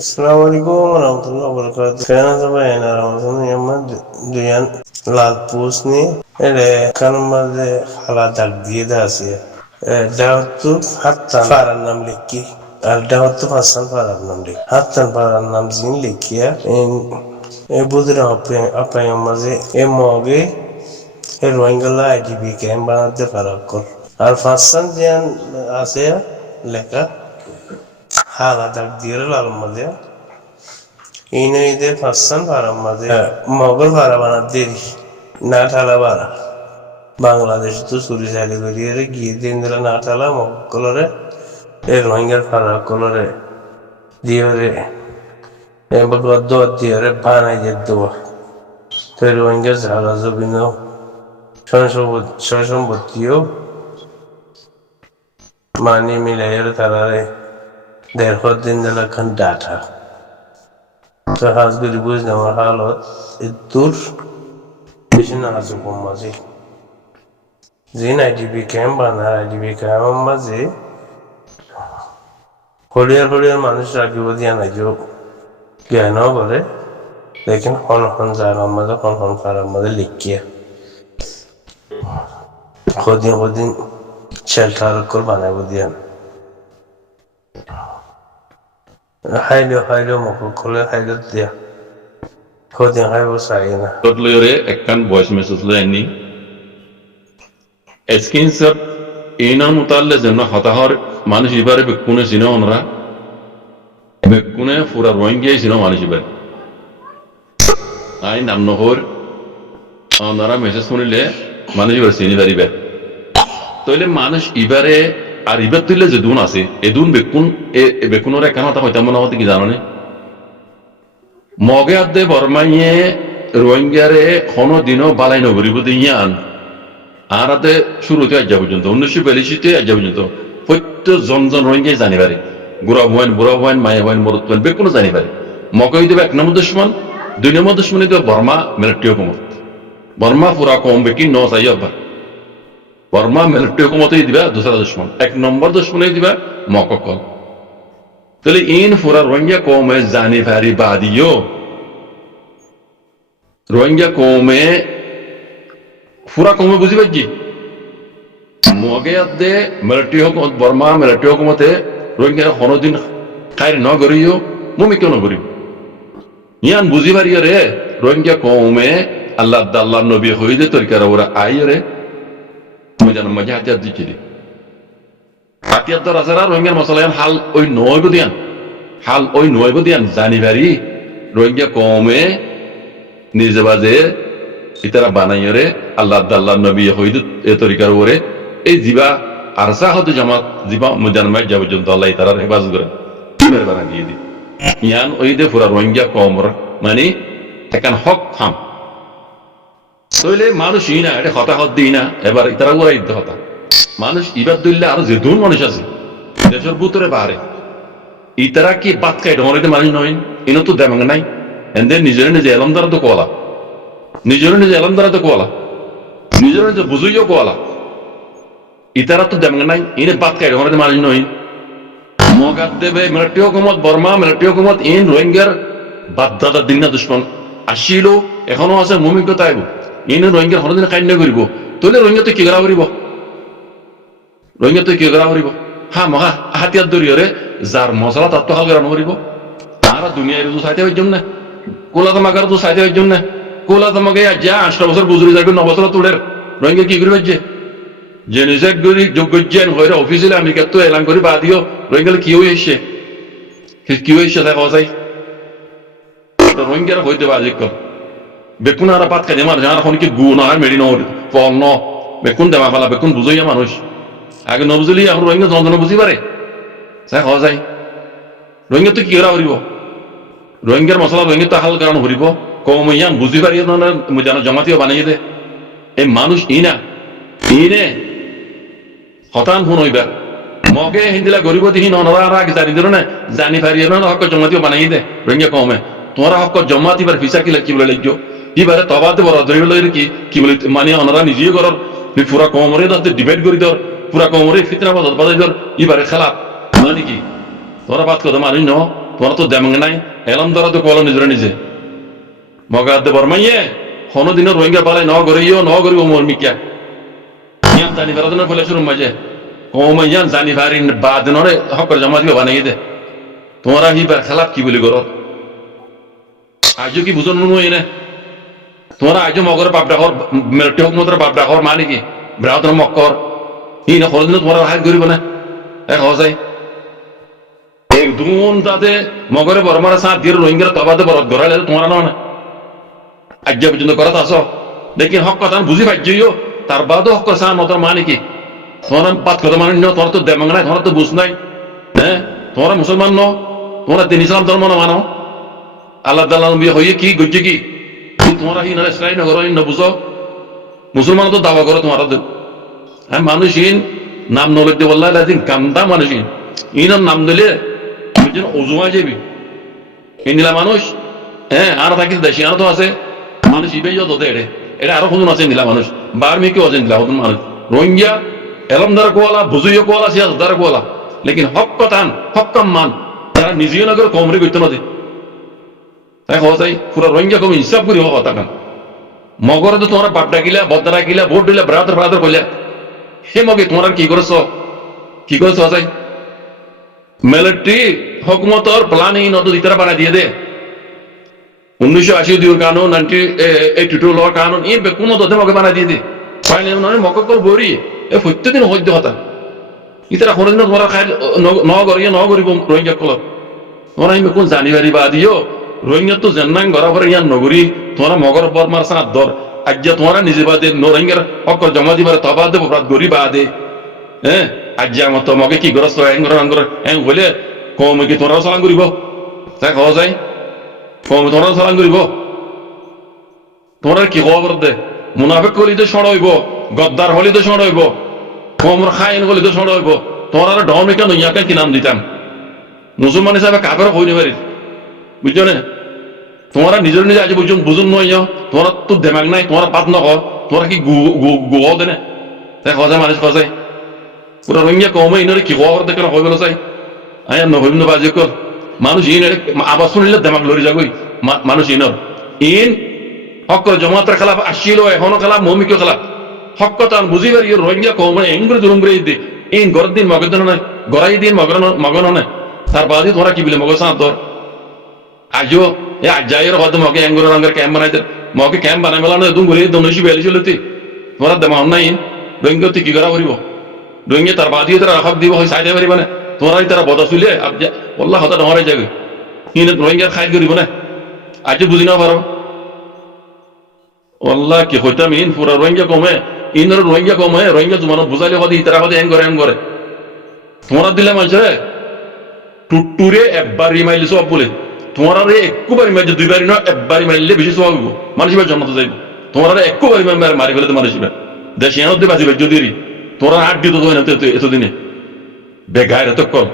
Assalamu alaikum warahmatullahi wabarakatuh. Kana zama yana Ramadan yamma duyan lal pusni ele kanmaze hala dagdiye dasiya. Dawtu hatta faran nam lekki. Al dawtu hasan faran nam lekki. Hatta faran nam zin lekkiya. E budra apa yammaze e moge e roingala IDB kem banade farakor. Al fasan diyan asiya leka hala dagdiye lal maze İğneyi fassan parammadı. Moğol para bana deri. Natala para. Bangladeş'te Suriyeli görüyor. Giydiğinde Natala Moğolları Rohingya para kolları diyor. Bagdad diyor. Bana yeddu. Rohingya zahrazı bino. Şanşon butiyor. Mani milayır tarare. Derhod dindala kan data. Hazgari buzdam halat dur bishina hasu kummazi zina IDB kem bana IDB kem mazi holier মানুষ রাখি বদিয়া না যে জ্ঞান করে लेकिन হন যার আমাদের হন কার আমাদের লিখিয়া খদিন শেল্টার কর বানাই বদিয়া হাইলো মকলে হাইলো দিয়া খদিন হাইবো Saina Totlore ekkan voice message le ani screenshot ena mutalle jenno hatahar manush ibare bekkune sino onra bekkune pura rohingya sino manush ibare ai namno hor onara message sunile manush ibare sini baribe toile manush ibare আর ইবার তুইলে যে দুন আছে এদুন বেকুনরে কেন তা হইতাম মনে হতে কি জানো নি মগে আদে বর্মাইয়ে রোহিঙ্গারে কোনো দিনও বালাই নগরী বুঝে ইয়ান আর আদে শুরুতে আজ পর্যন্ত 1942-তে আজ পর্যন্ত প্রত্যেক জন রোহিঙ্গাই জানি পারে বুড়া হওয়ান মায়া হওয়ান মরত হওয়ান বেকুনো জানি পারে মগে হইতে এক নম্বর দুশ্মন 2 নম্বর দুশ্মন হইতে বর্মা মিলিটারি হুকুমত বর্মা পুরা কম বেকি ন চাই অব্বা বর্মা মিলিটারি হুকুমতেই দিবা দুসরা দুশ্মন 1 নম্বর দুশ্মনই দিবা মককল তাহলে ইন পুরা রোহিঙ্গা কমে জানি পারি বাদিও রোহিঙ্গা কমে পুরা কমে বুঝি পাইছি মগে আদে মিলিটারি হুকুমত বর্মা মিলিটারি হুকুমতে রোহিঙ্গা কোনদিন খাইর ন করিও মুমি কেন করিও ইয়ান বুঝি পারি রে রোহিঙ্গা কমে আল্লাহ নবী হইদে তরিকার ওরা আই রে মজান মজা হাতিয়ার দিচ্ছি হাতিয়ার তো রাজারা রোহিঙ্গার মশলায়ান হাল ওই নয় দিয়ান জানি পারি রোহিঙ্গা কমে নিজে বাজে ইতারা বানাইরে আল্লাহ নবী হইদ এ তরিকার ওরে এই জিবা আরসা হতে জামাত জিবা মুজানমাই যা পর্যন্ত আল্লাহ তারার হেফাজত করে মেরে বানা দিয়ে দি ইয়ান ওই দে পুরা রোহিঙ্গা কমর মানে একান হক থাম তইলে মানুষ ই না এটা হতাহত দিই না এবার ইতারা ওরা ইদ্য হতা মানুষ ইবার দইলে আরো যে দুন মানুষ আছে দেশের ভিতরে বাহারে ইতারা কি বাদ খাই ডমরিতে মানুষ নয় ইনো তো দেমাঙ্গ নাই এন্দে নিজে এলম দ্বারা তো কোয়ালা নিজে বুঝুইও কোয়ালা ইতারা তো দেমাঙ্গ নাই ইনে বাদ খাই ডমরিতে মানুষ নয় মগাত দেবে মিলিটারি হুকুমত বর্মা মিলিটারি হুকুমত ইন রোহিঙ্গার বাদদাদা দিন না দুশ্মন আসিল এখনো আছে মুমিকতা আইব ইনে রোহিঙ্গার হরদিন কান্য করিব তইলে রোহিঙ্গা তো কি করা করিব হা মহা হাতিয়ার দরিয়রে যার মশলা তার তো হাল করা নকরিব তারা দুনিয়ার তো চাইতে হইজম না কোলা তোমাকার তো চাইতে হইজম না কোলা তোমাকে যা 8 বছর গুজরি যাবে 9 বছর তুলের রোহিঙ্গা কি করিব যে নিজের গরি যোগ্যজ্ঞান হইরা অফিসিয়ালি আমেরিকা তো এলান করি বাদিও রোহিঙ্গা কি হইছে তাই কথা যায় রোহিঙ্গার হইতে বাজিক বেকুন আর পাত খাই মানুষ আর এখন কি গু নয় মেডি ফল ন বেকুন দেমা ফেলা বেকুন বুঝাইয়া মানুষ আগে নবুঝলি এখন রোহিঙ্গা যন্ত্রণা বুঝি পারে চাই হওয়া যায় রোহিঙ্গা তো কি করা করিব রোহিঙ্গার মশলা রোহিঙ্গা তো হাল কারণ করিব কম ইয়ান বুঝি পারি জানা জমাতিও বানিয়ে দে এই মানুষ ইনে হতান ফোন হইবার মগে হিন্দিলা গরিব দিহি নরা আগে জানি দিল না জানি পারি হক জমাতিও বানাই দে রোহিঙ্গা কমে তোমার হক জমাতি বার ফিসা কি বলে লিখছো ইবারে তবাতে বড় ধরি লইর কি বলি মানে ওনারা নিজেই করর পুরা কমরে দাতে ডিবেট করি দর পুরা কমরে ফিতনা বাজার ধর ইবারে খেলা মানে কি তোরা বাদ কথা মানুষ ন তোমার তো দেমাং নাই এলাম ধরা তো কল নিজরে নিজে মগাতে বর্মাইয়ে কোনো দিনের রোহিঙ্গা পালাই ন করিও ন করিও মোর মিকা ইয়ান জানি বেড়াদনের ফলে শুরু মাঝে কমাইয়ান জানি ভারিন বাদ নরে হকর জমা দিও বানাই দে তোমরা হিবার খেলাপ কি বলি করো আজও কি বুঝন নুই না তোমরা আজও মগর বাপ ডাকর মেলটি হোক মতর বাপ ডাকর মানে কি ব্রাহ্মণ মক্কর ই না কোনদিন তোমরা হাত করিব না এক হসাই এক দুন তাতে মগরে বর্মারা সাথ দিয়ে রোহিঙ্গার তবাতে বরত গড়ালে তোমরা না আজ্ঞা পর্যন্ত করাত আসো দেখি হক কথা বুঝি পাইছিও তার বাদও হক কথা মতর মানে কি তোমরা পাত কথা মানে তোমরা তো দেমাং নাই তোমরা তো বুঝ নাই হ্যাঁ তোমরা মুসলমান ন তোমরা দিন ইসলাম ধর্ম না মানো আল্লাহ তাআলা নবী হইয়ে কি গজ্জে কি তোমরা হি না ইসলাই না করো না বুঝো মুসলমান তো দাওয়া করো তোমরা তো হ্যাঁ মানুষহীন নাম নলতে বললাই লাদিন কান্দা মানুষহীন ইনার নাম দিলে বুঝছেন অজুমা যাবি ইনিলা মানুষ হ্যাঁ আর থাকি দেশি আর তো আছে মানুষ ইবে যত দেড়ে এটা আরো কোন আছে নিলা মানুষ বার্মিকে আছে নিলা হতুন মানুষ রোহিঙ্গা এলম দ্বারা কোয়ালা বুঝুইও কোয়ালা সিয়াস দ্বারা কোয়ালা লেকিন হক কথান হক কাম মান তারা নিজেও না করে কমরে করতে না দে তাই হতাই পুরো রোহিঙ্গা কম হিসাব করি হওয়া তাকান মগরে তো তোমরা বাপ ডাকিলা বদ্দা ডাকিলা ভোট দিলা ব্রাদার ব্রাদার কইলা হে মগে তোমরা কি করেছো হতাই মিলিটারি হুকুমতর প্ল্যানিং নত দিতারা বানাই দিয়ে দে 1980 দিওর কানুন 1982 ল কানুন ই কোনো তো মগে বানাই দিয়ে দে ফাইনাল নয় মগে কল বরি এ প্রত্যেকদিন হইতে হতা ইতারা কোনদিন তোমরা খাই ন করিব রোহিঙ্গা কল তোমরা আমি কোন জানিবারি বা দিও রোহিঙ্গা তো জেন্নাং গড়া পরে ইয়ান নগরী তোমরা মগর বর্মার সাথ দর আজ্ঞা তোমরা নিজে বাদে রোহিঙ্গার হকর জমা দিবার তবা দেব অপরাধ গরি বা দে হ্যাঁ আজ্ঞা মত মগে কি গরস এং বলে কম কি তোমরা সালাম করিব তাই খাওয়া যায় কম তোমরা সালাম করিব তোমরা কি খবর দে মুনাফিক করি তো সড়াইব গদ্দার হলি তো সড়াইব কমর খাইন হলি তো সড়াইব তোমরা ডমে কেন ইয়াকে কি নাম দিতাম মুসলমান হিসাবে কাপের হইনি পারি বুঝছো না তোমরা নিজের নিজে আজ বুঝুন নয় তোমরা তো দেমাগ নাই তোমরা পাত নক তোমরা কি গুয়াও দেনে তাই খাওয়া যায় মানুষ খাওয়া যায় পুরা রোহিঙ্গা কমে ইনরে কি খবর দেখে হয়ে গেল চাই আয় নভীম বাজি কর মানুষ ইন আবার শুনিলে দেমাগ লড়ি যাগই মানুষ ইনর ইন হক জমাতের খেলাফ আসছিল এখনো খেলাফ মৌমিক খেলাফ হক কথা বুঝি পারি রোহিঙ্গা কমে এঙ্গুরে জুলুম করে দিতে ইন গরের দিন মগের দিন নয় গড়াই দিন মগন নয় তার বাদে তোমরা কি বিলে মগ সাঁত ধর আজও এ আজাইয়ের হয়তো মগে এঙ্গুরে রঙের ক্যাম্প বানাইতে মগে ক্যাম্প বানাই মেলানো একদম ঘুরে 240 লতি তোমরা দেমাও নাই রোহিঙ্গা তুই কি করা করিব রোহিঙ্গা তার বাদিও তারা হক দিব হয় সাইডে পারিব না তোমরাই তারা বদা চুলে আল্লাহ হতা ডরাই যাবে ইনে রোহিঙ্গার খাই করিব না আজ বুঝি না পারো আল্লাহ কি হইতাম ইন পুরা রোহিঙ্গা কমে ইনর রোহিঙ্গা কমে রোহিঙ্গা জমানো বুঝাইলে হদি তারা হদি এং করে তোমরা দিলে মানুষে টুট্টুরে একবার রিমাইলে সব বলে তোমরা একবার রিমাইলে দুইবার না একবার রিমাইলে বেশি সব হইব মানুষ জন্মতে যাইব তোমরা একবার মারি ফেলে তো মানুষ দেশে বাঁচিবে যদি তোমরা 8 দিত এতদিনে বেগায় এত কম